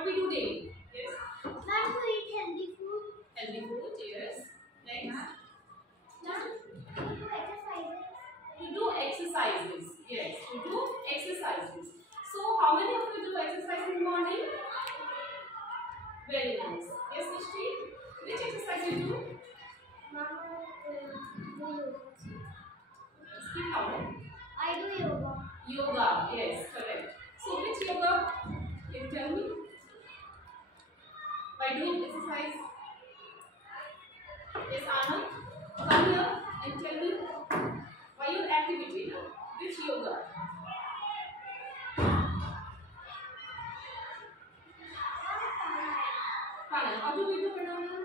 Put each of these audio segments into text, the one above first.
What we do daily? Yes. Not to eat healthy food. Healthy food. Yes. Next. To do exercises. To do exercises. Yes. To do exercises. So how many of you do exercise in the morning? Very nice. Yes, Nishti? Which exercise you do? Mama, do yoga. Speak out. I do yoga. Yoga. Yes, correct. So which yoga? Can you tell me? By doing exercise. Yes, Anand. Come here and tell me by your activity. No? Which yoga? Pranayama. How do we do pranayama?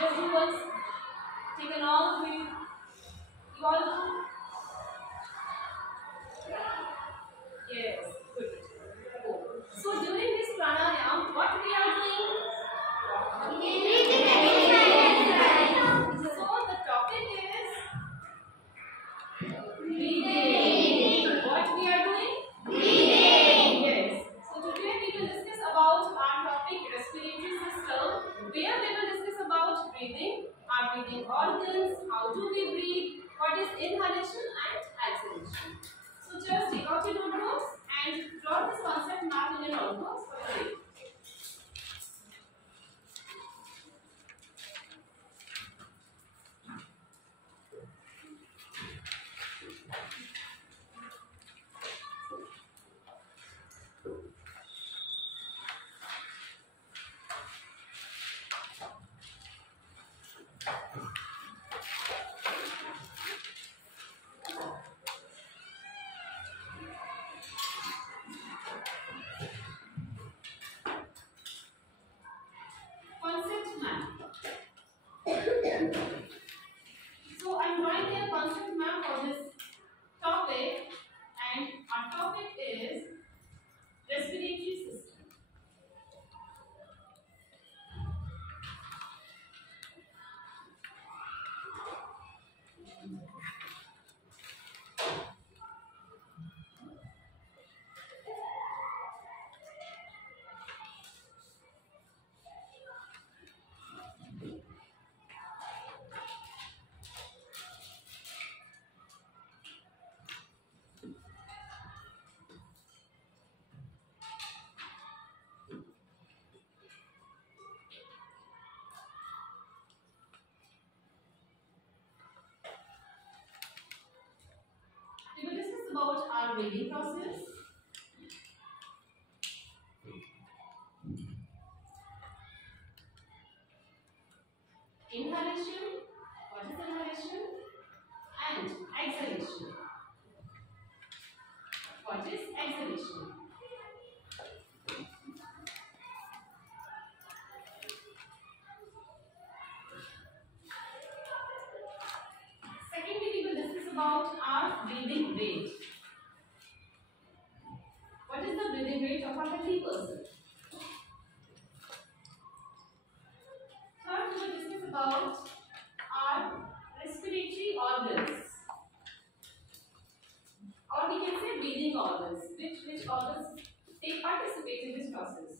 Just do once. Take an all with you all do. Yes, good. So during this pranayama, what we are doing? So the topic is breathing. What we are doing? Breathing. Yes. So today we will discuss about our topic respiratory system, where we will discuss about breathing, our breathing organs, how do we breathe, what is inhalation and exhalation. So just take out your notebooks and draw this concept map in your notebooks for today. Concept map. So I'm drawing a concept map for this topic, and our topic is respiratory system. We will discuss about our breathing process. Inhalation, what is inhalation? And exhalation. What is exhalation? Secondly, we will discuss about our breathing rate. What is the breathing rate of a healthy person? Third, we will discuss about our respiratory organs. Or we can say breathing organs. Which organs they participate in this process?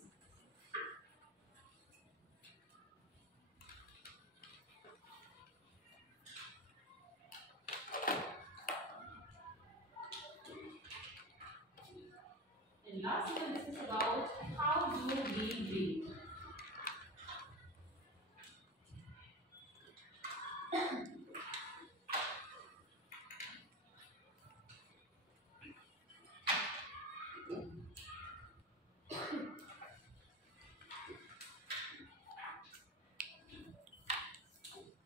And last we will discuss about how do we breathe.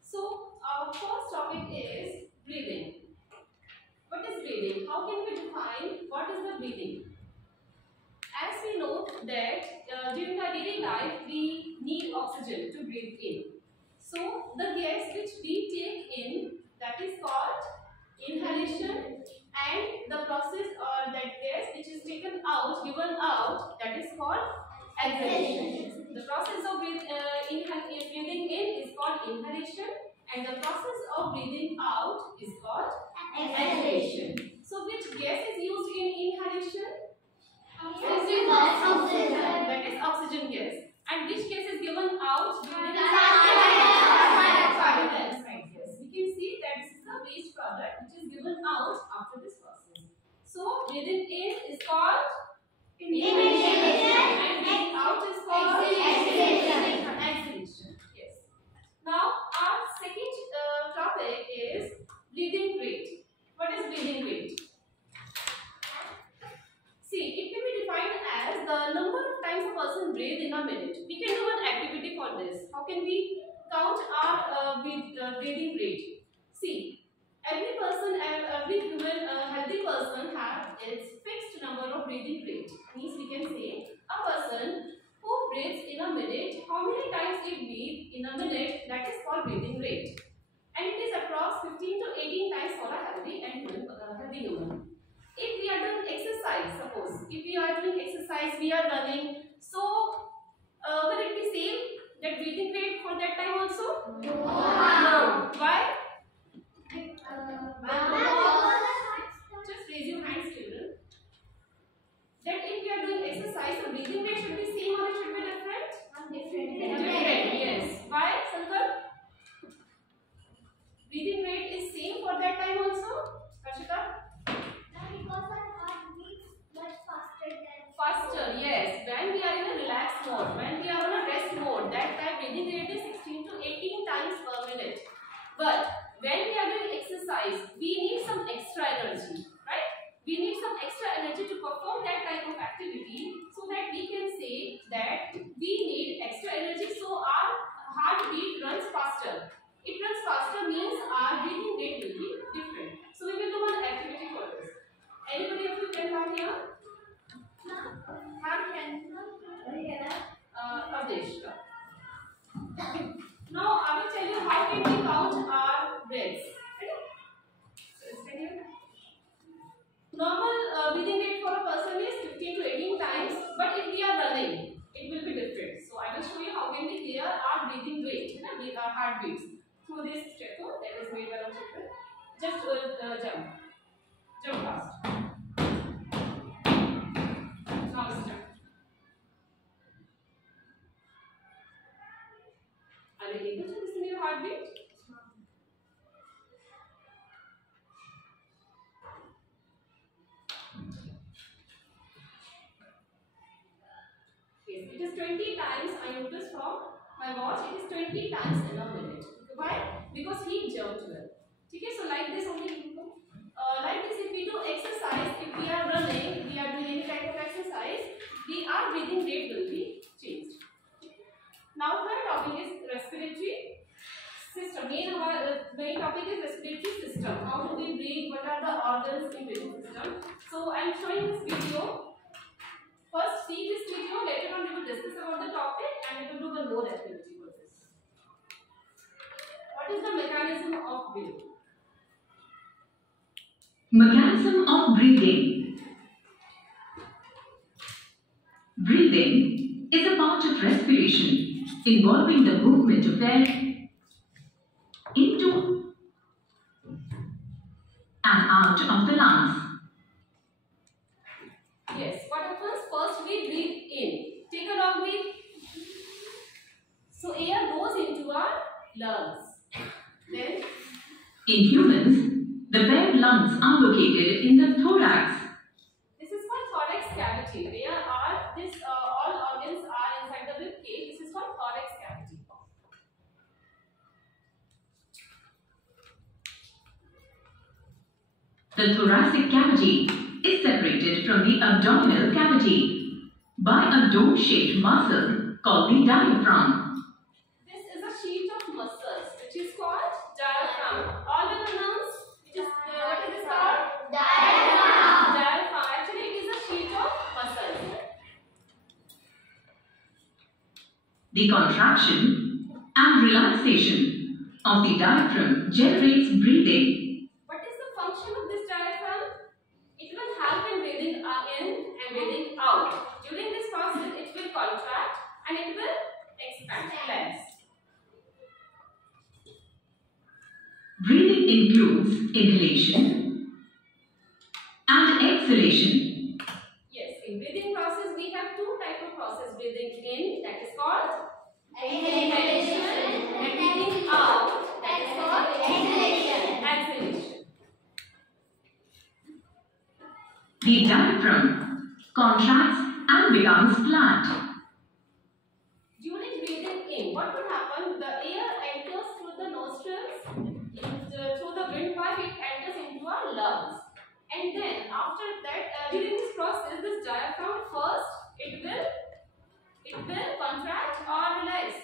So our first topic is breathing. What is breathing? How can we define what is the breathing? As we know that during our daily life we need oxygen to breathe in. So the gas which we take in, that is called inhalation, and the process or that gas which is taken out, given out, that is called exhalation. The process of breathing in is called called inhalation and the process of breathing out is called exhalation. So which gas is used in inhalation? Oxygen. That is oxygen gas. And which gas is given out during carbon dioxide gas? We can see that this is the waste product which is given out after this process. So breathing in is called inhalation and breathing out is called exhalation. Yes. Now our second topic is breathing rate. What is breathing rate? See, it can be defined as the number of times a person breathes in a minute. We can do an activity for this. How can we count our breathing rate? See, every human healthy person has its fixed number of breathing rate. Means we can say a person who breathes in a minute, how many times he breathes in a minute, that is called breathing rate. And it is approx 15 to 18 times for a healthy human. If we are doing exercise, suppose if we are doing exercise, we are running, so will it be same that breathing rate for that time also? No. Why? Just raise your hands, children. That if we are doing exercise, the breathing rate should be same or it should be different? Different. Yes. Why, Sankalp? Breathing rate is same for that time also, Harshita? Faster, yes. When we are in a relaxed mode, when we are on a rest mode, that time breathing rate is 16 to 18 times per minute. But when we are doing exercise, we need some extra energy, right? We need some extra energy to perform that type of activity, so that we can say that we need extra energy, so our heartbeat runs faster. It runs faster means our breathing rate will be different. So we will do one activity for this. Anybody of you can come here? Adesh. Now I will tell you how can we count our breaths. Normal breathing rate for a person is 15 to 18 times, but if we are running, it will be different. So I will show you how can we clear our breathing rate, our heartbeats through this step that is made by the children. Just jump fast. Now start. Are you able to listen to your heartbeat? Yes, it is 20 times. I noticed from my watch, it is 20 times in a minute. Why? Because he jumped well. Okay, so like this only. Like this, if we do exercise, if we are running, we are doing any type of exercise, our breathing rate will be changed. Now third topic is respiratory system. Main topic is respiratory system. How do we breathe? What are the organs in breathing system? So I am showing this video. First see this video, later on we will discuss about the topic and we will do one more activity for this. What is the mechanism of breathing? Mechanism of breathing. Breathing is a part of respiration involving the movement of air into and out of the lungs. Yes, what happens? First we breathe in. Take a long breath. So air goes into our lungs. Then in humans, the paired lungs are located in the thorax. This is called thorax cavity. Where are all organs are inside the rib cage. This is called thorax cavity. The thoracic cavity is separated from the abdominal cavity by a dome-shaped muscle called the diaphragm. This is a sheet of muscles which is called diaphragm. All will pronounce which is what is this called? Diaphragm. Diaphragm. Actually, it is a sheet of muscles. The contraction and relaxation of the diaphragm generates breathing. What is the function of this diaphragm? It will help in breathing in and breathing out. During this process, it will contract and it will expand. Relax. breathing includes inhalation and exhalation. Yes, in breathing process we have two type of process. Breathing in, that is called Inhalation. and breathing out, that is called exhalation. The diaphragm contracts and becomes flat. During breathing in, what would happen? The air enters through the nostrils, through the windpipe, it enters into our lungs. And then after that, during this process, this diaphragm first, it will contract or relax.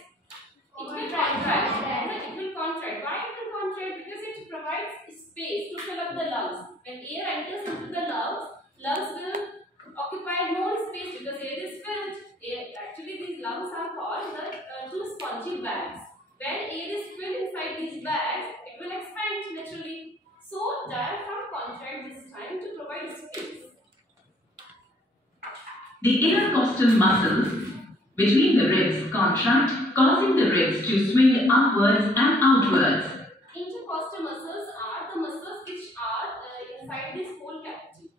It will contract. Right? It will contract. Why it will contract? Because it provides space to fill up the lungs. When air enters into the lungs will occupy more space because air is filled. Actually, these lungs are called the two spongy bags. When air is filled inside these bags, it will expand naturally. So, diaphragm contract this time to provide space. The intercostal muscles between the ribs contract, causing the ribs to swing upwards and outwards. Intercostal muscles are the muscles which are inside this whole cavity.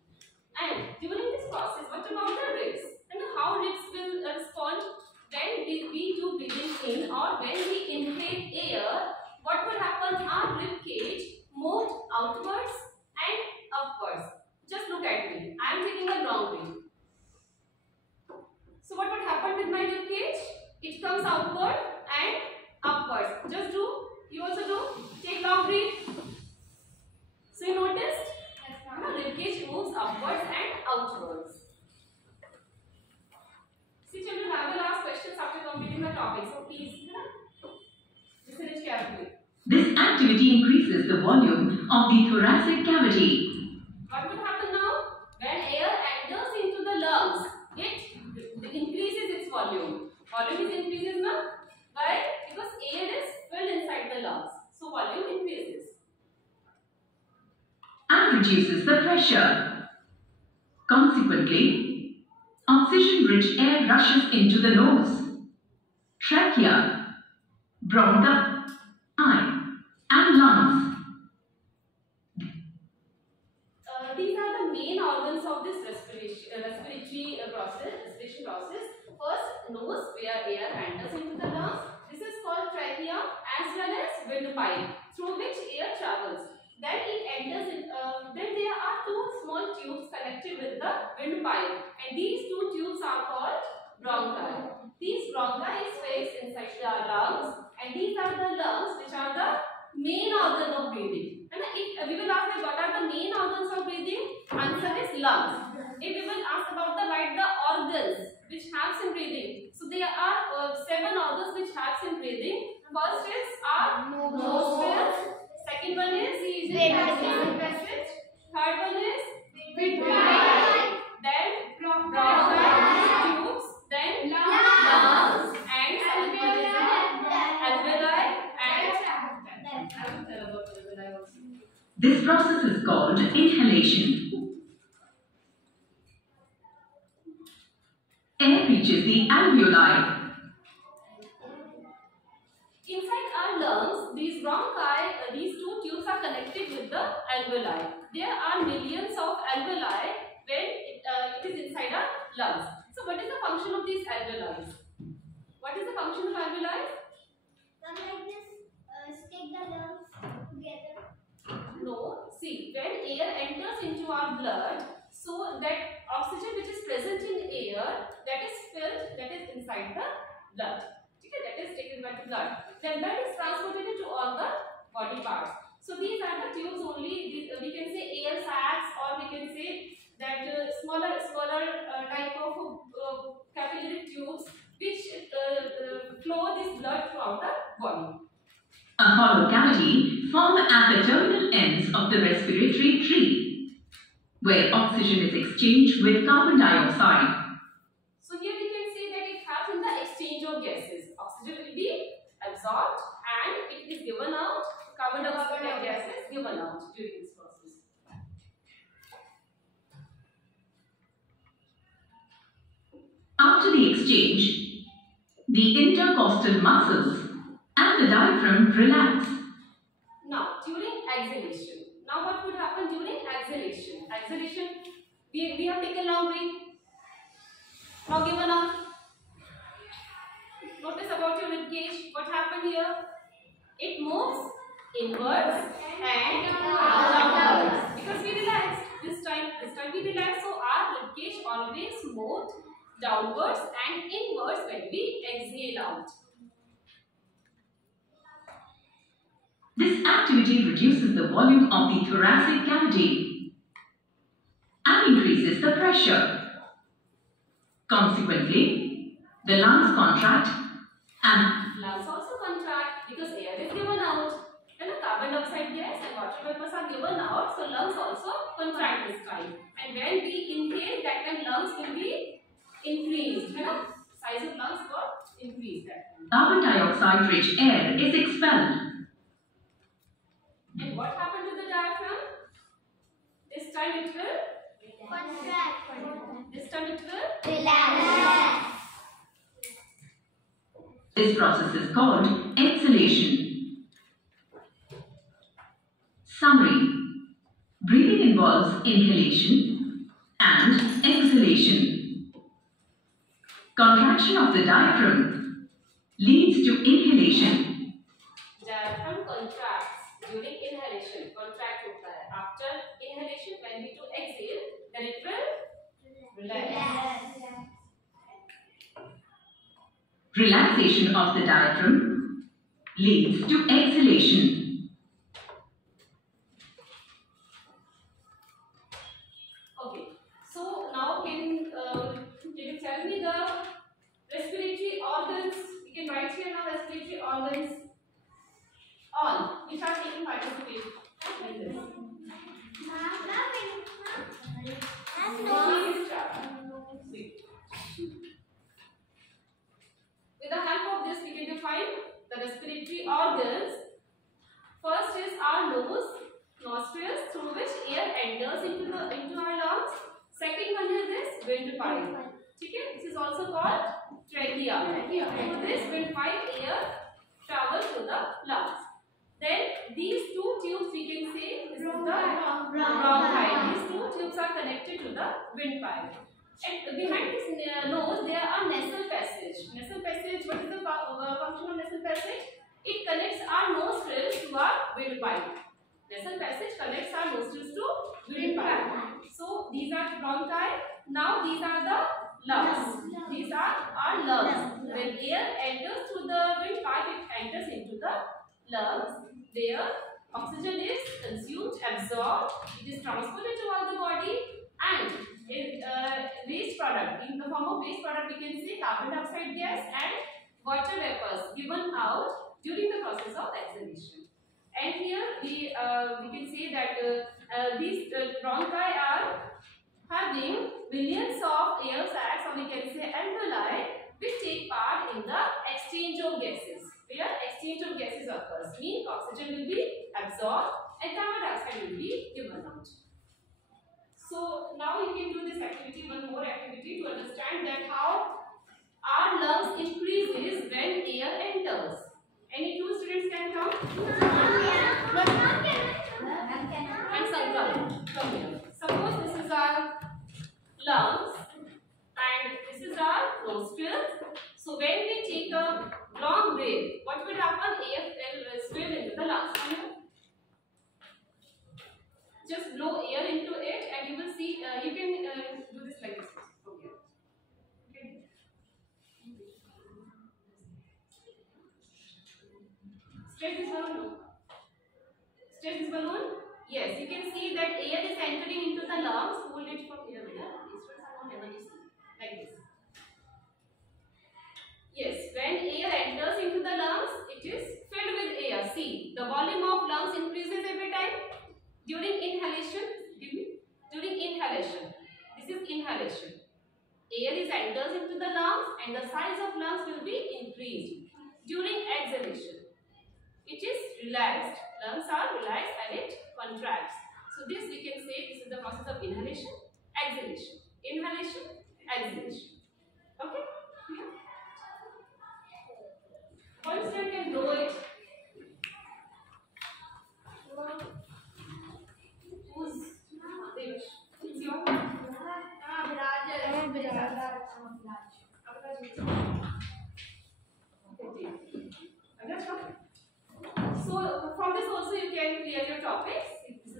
And during this process, what about the ribs? And how ribs will respond when we do breathing in or when we inhale air? What will happen? Our rib cage moved outwards and upwards. Just look at me. I am taking a long breath. So what would happen with my rib cage? It comes outward and upwards. Just do. You also do. Take long breath. So you noticed? The rib cage moves upwards and outwards. See children, I will ask questions after completing the topic. So please listen it carefully. This activity increases the volume of the thoracic cavity. What will happen now? When air enters into the lungs, it increases its volume. Volume is increases now. Why? Because air is filled inside the lungs. So volume increases. And reduces the pressure. Consequently, oxygen-rich air rushes into the nose, trachea, bronchi, and lungs. These are the main organs of this respiratory process. First, nose, where air enters into the lungs. This is called trachea as well as windpipe, through which air travels. Then it enters in. Then there are two small tubes connected with the windpipe, and these two tubes are called bronchi. These bronchi is fixed inside the lungs, and these are the lungs which are the main organ of breathing. And if we will ask that what are the main organs of breathing, answer is lungs. If we will ask about the organs which helps in breathing, so there are 7 organs which helps in breathing. First is our nostrils. Second one is nasal passage. Third one is windpipe. Then bronchi, tubes. Then lungs, and seventh one is alveoli and I will tell about alveoli also. This process is called inhalation. Air reaches the alveoli. Inside our lungs, these bronchi, these two tubes are connected with the alveoli. There are millions of alveoli when it is inside our lungs. So, what is the function of these alveoli? What is the function of alveoli? Come like this, stick the lungs together. No. See, when air enters into our blood, so that oxygen which is present in air, that is filled, that is inside the blood. Okay, that is taken by the blood. Then blood is transported to all the body parts. So these are the tubes only. We can say air sacs, or we can say that smaller type of capillary tubes which flow this blood throughout the body. A hollow cavity formed at the terminal ends of the respiratory tree, where oxygen is exchanged with carbon dioxide. So here we can say that it helps in the exchange of gases. Oxygen will be absorbed and it is given out. Carbon dioxide gas is given out during this process. After the exchange, the intercostal muscles and the diaphragm relax. Now, during exhalation. Now what would happen during exhalation? Exhalation, we have taken long breath. Now given out. Notice about your rib cage. What happened here? It moves inwards and downwards because we relaxed. This time we relaxed, so our rib cage always moved downwards and inwards when we exhale out. This activity reduces the volume of the thoracic cavity and increases the pressure. Consequently, the lungs contract and Lungs also contract because air is given out. And the carbon dioxide gas and water vapors are given out, so lungs also contract this time. And when we inhale, that time lungs will be increased. Size of lungs got increased that time. carbon dioxide rich air is expelled. And what happened to the diaphragm? This time it will Contract. This time it will Relax. This process is called exhalation. Summary. Breathing involves inhalation and exhalation. Contraction of the diaphragm leads to inhalation. diaphragm contracts during inhalation. Contract hota hai. After inhalation, when we do exhale, then it will relax. Relaxation of the diaphragm leads to exhalation. Okay. So now can you tell me the respiratory organs? You can write here now respiratory organs. All which are taking participation in this. Please start. With the help of this, we can define the respiratory organs. First is our nose, nostrils, through which air enters into our lungs. Second one is this windpipe. Okay, this is also called trachea. Through this windpipe, air travels to the lungs. Then these two tubes, we can say this is the bronchi. These two tubes are connected to the windpipe. And behind this nose, there are nasal passage. Nasal passage, what is the function of nasal passage? It connects our nostrils to our windpipe. Nasal passage connects our nostrils to windpipe. So these are bronchi. Now these are the lungs. These are our lungs. When air enters through the windpipe, it enters into the lungs. There, oxygen is consumed, absorbed. It is transported throughout the body, and waste product, in the form of waste product, we can say carbon dioxide gas and water vapors given out during the process of exhalation. And here we can say that these bronchi are having millions of air sacs, or we can say alveoli, which take part in the exchange of gases. Where exchange of gases occurs, means oxygen will be absorbed and carbon dioxide will be given out. So now you can do this activity, one more activity, to understand that how our lungs increases when air enters. Any two students can come? And Sankar, come here. Suppose this is our lungs and this is our nostrils. So when we take a long breath, what will happen? Air will swim into the lungs. Just blow air into it and you will see, you can do this like this. Okay. Stretch this balloon. No. Stretch this balloon. Yes, you can see that air is entering into the lungs. Hold it from here. Like this. Yes, when air enters into the lungs, it is filled with air. See, the volume of lungs increases every time. During inhalation, during inhalation, this is inhalation. Air is enters into the lungs and the size of lungs will be increased. During exhalation, it is relaxed. Lungs are relaxed and it contracts. So this we can say this is the process of inhalation, exhalation. Inhalation, exhalation. Okay? Yeah. One student can blow it.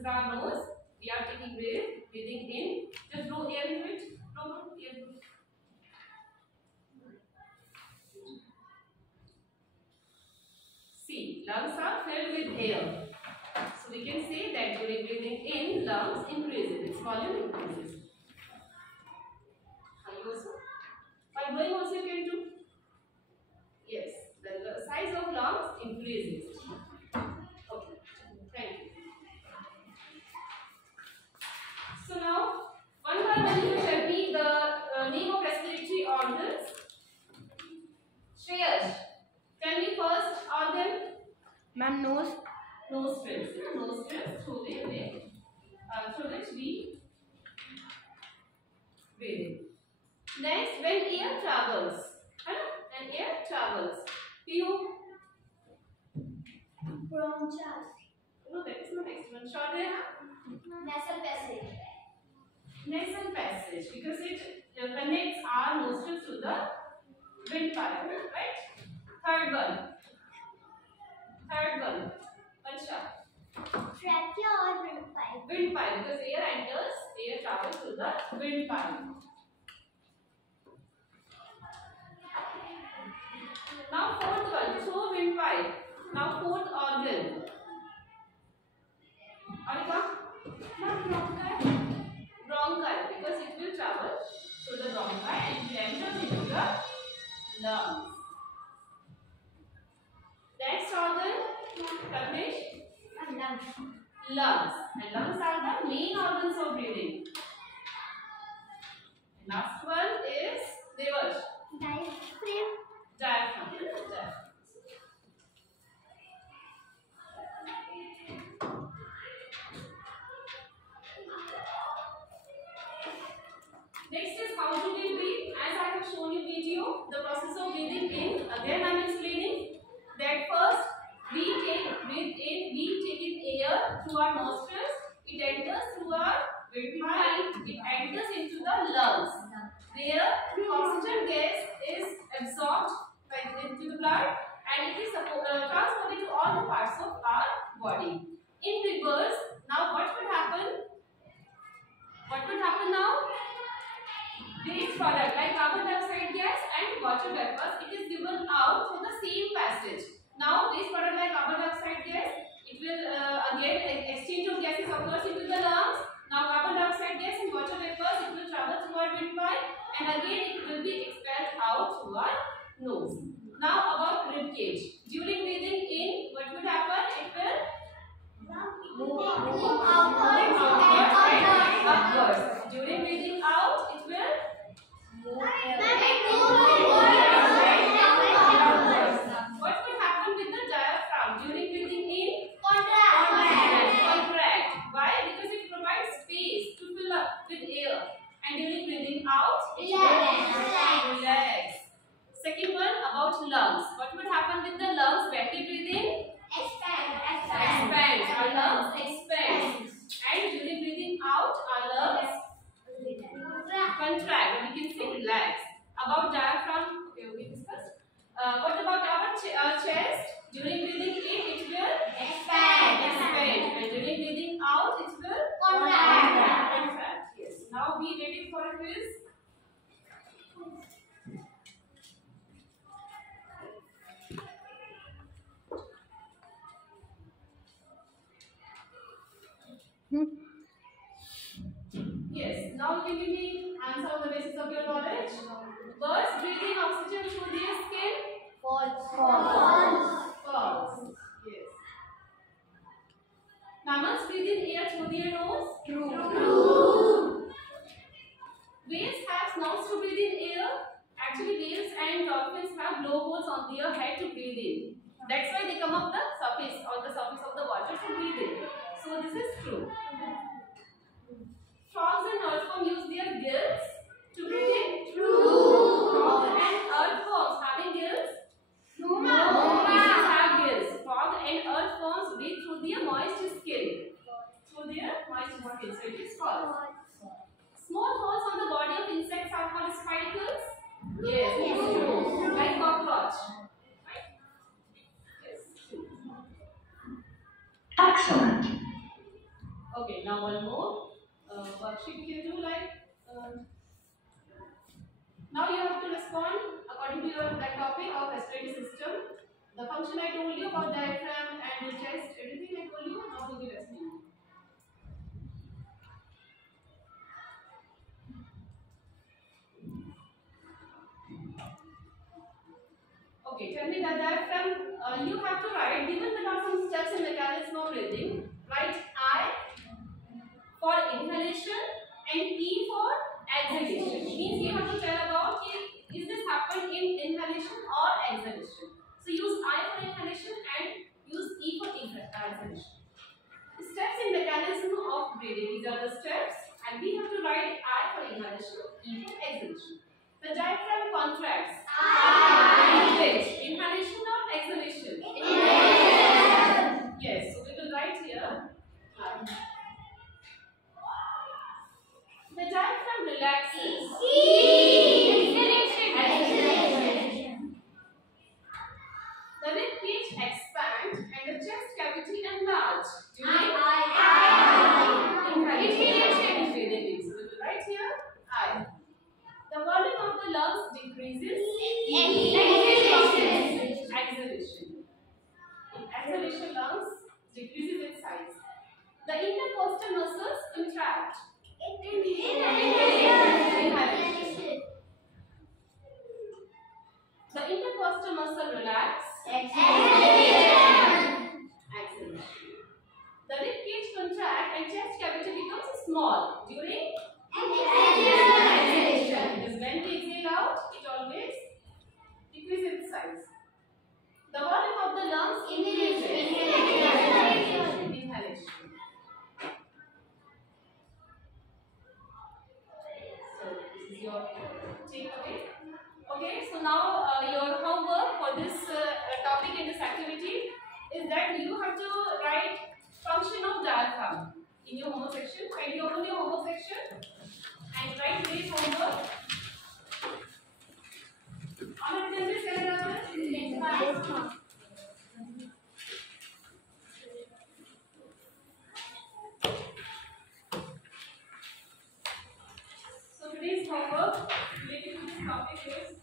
is our nose. We are taking breath, breathing in. Just blow air into it. Blow air. See, lungs are filled with air. So we can say that during breathing in, lungs increases. Its volume increases. Are you also? By blowing also you can do. Yes, the size of lungs increases. Okay, thank you. So now, one by one you tell me the name of respiratory organs. Shreyas, tell me first organ. Ma'am, nose. Nostrils. Nostrils through which we breathe. Next, when air travels. When air travels. You. Bronchus. No, that is not next one. Short there. Nasal passage. Nasal passage, because it connects our nostrils to the windpipe, right? Third one. Ansha. Trachea or windpipe. Windpipe, because air travels through the windpipe. Now fourth one, through windpipe. Now fourth organ. Arika? Bronchi, because it will travel through the bronchi and it enters into the lungs. Next organ, Kalpesh? Lungs. And lungs are the main organs of breathing. Last one is Devash. Diaphragm. Next is how do we breathe? As I have shown you video, the process of breathing in. Again I am explaining that first we take in air through our nostrils. It enters through our windpipe. It enters into the lungs. There oxygen gas is absorbed into the blood and it is transported to all the parts of our body. In reverse, now what would happen? What would happen now? Waste product like carbon dioxide gas and water vapors, it is given out through the same passage. Now waste product like carbon dioxide gas, it will again exchange of gases occurs into the lungs. Now carbon dioxide gas and water vapors, it will travel through our windpipe and again it will be expelled out through our nose. Now about rib cage. During breathing in, what will happen? It will Move outwards and upwards. During breathing out, it will What will happen with the diaphragm? During breathing in? Contract. Why? Because it provides space to fill up with air. And during breathing out, it will relax. Second one about lungs. What would happen with the lungs? When we breathe in? Expand. Our lungs expand. And during breathing out, our lungs contract. We can say relax. About diaphragm, okay, we discussed. What about our chest? During breathing in, it will expand. And during breathing out, it will contract. Yes. Now be ready for a quiz. Yes. Now give me answer on the basis of your knowledge. Birds breathing oxygen through their skin. False. Yes. Mammals breathing air through their nose. True. Whales have snouts to breathe in air. Actually, whales and dolphins have blowholes on their head to breathe in. That's why they come up the surface or the surface of the water to breathe in. So this is true. Frogs and earthworms use their gills to breathe in. True. Frogs and earthworms having gills? No. Fishes have gills. Frogs and earthworms breathe through their moist skin. So it is false. Small holes on the body of insects are called spiracles. Yes, it is true. Like cockroach. Right? Yes. Excellent. Okay, now one more worksheet you can do like. Now you have to respond according to your that topic of respiratory system. The function I told you about diaphragm and the chest, everything I told you. Now you will explain. Okay, tell me the diaphragm. You have to write. Given there are some steps in mechanism of breathing. Write I for inhalation and E for exhalation. Means you have to tell about is this happen in inhalation or exhalation. So use I for inhalation and use E for exhalation. Steps in mechanism of breathing. These are the steps, and we have to write I for inhalation, E for exhalation. The diaphragm contracts. I. Inhalation or exhalation? Inhalation. Yes. So we will write here. The diaphragm relaxes. Exhalation. The rib cage expands and the chest cavity enlarge. Inhalation. Breathing. So we will write here I. The volume of the lungs decreases. Exhalation. In exhalation, lungs decreases in size. The intercostal muscles contract. Inhalation. The intercostal muscle relax. Exhalation. The rib cage contract and chest cavity becomes small during exhalation. Because when we exhale out, it always decreases in size. The volume of the lungs increases. Inhalation. So this is your takeaway. Okay, so now your homework for this topic in this activity is that you have to write function of diaphragm in your homework section. And you open your homework section and write today's homework. So today's homework related to this topic is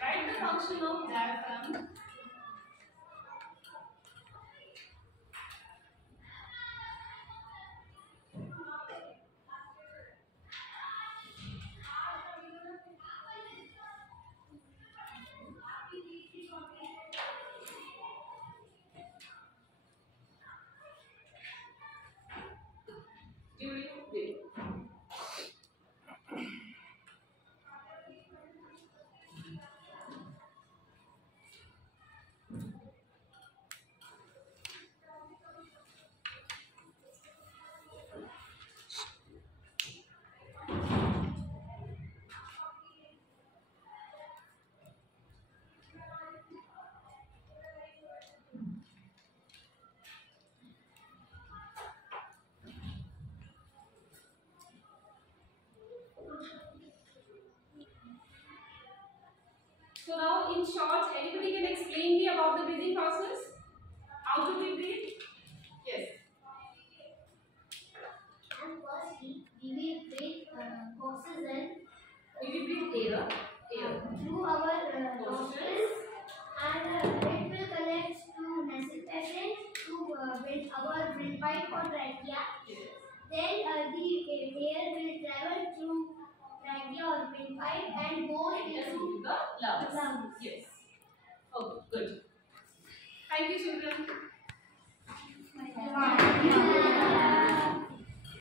write the function of diaphragm. During breathing. So now in short, anybody can explain me about the breathing process? How do we breathe? Yes. And firstly, we will breathe oxygen We will breathe air. through our nostrils, and it will connect to nasal passage to our windpipe or trachea. Yes. Then the air will travel through trachea or windpipe and go Enter into into the lungs. lungs. Yes. Okay, good. Thank you, children.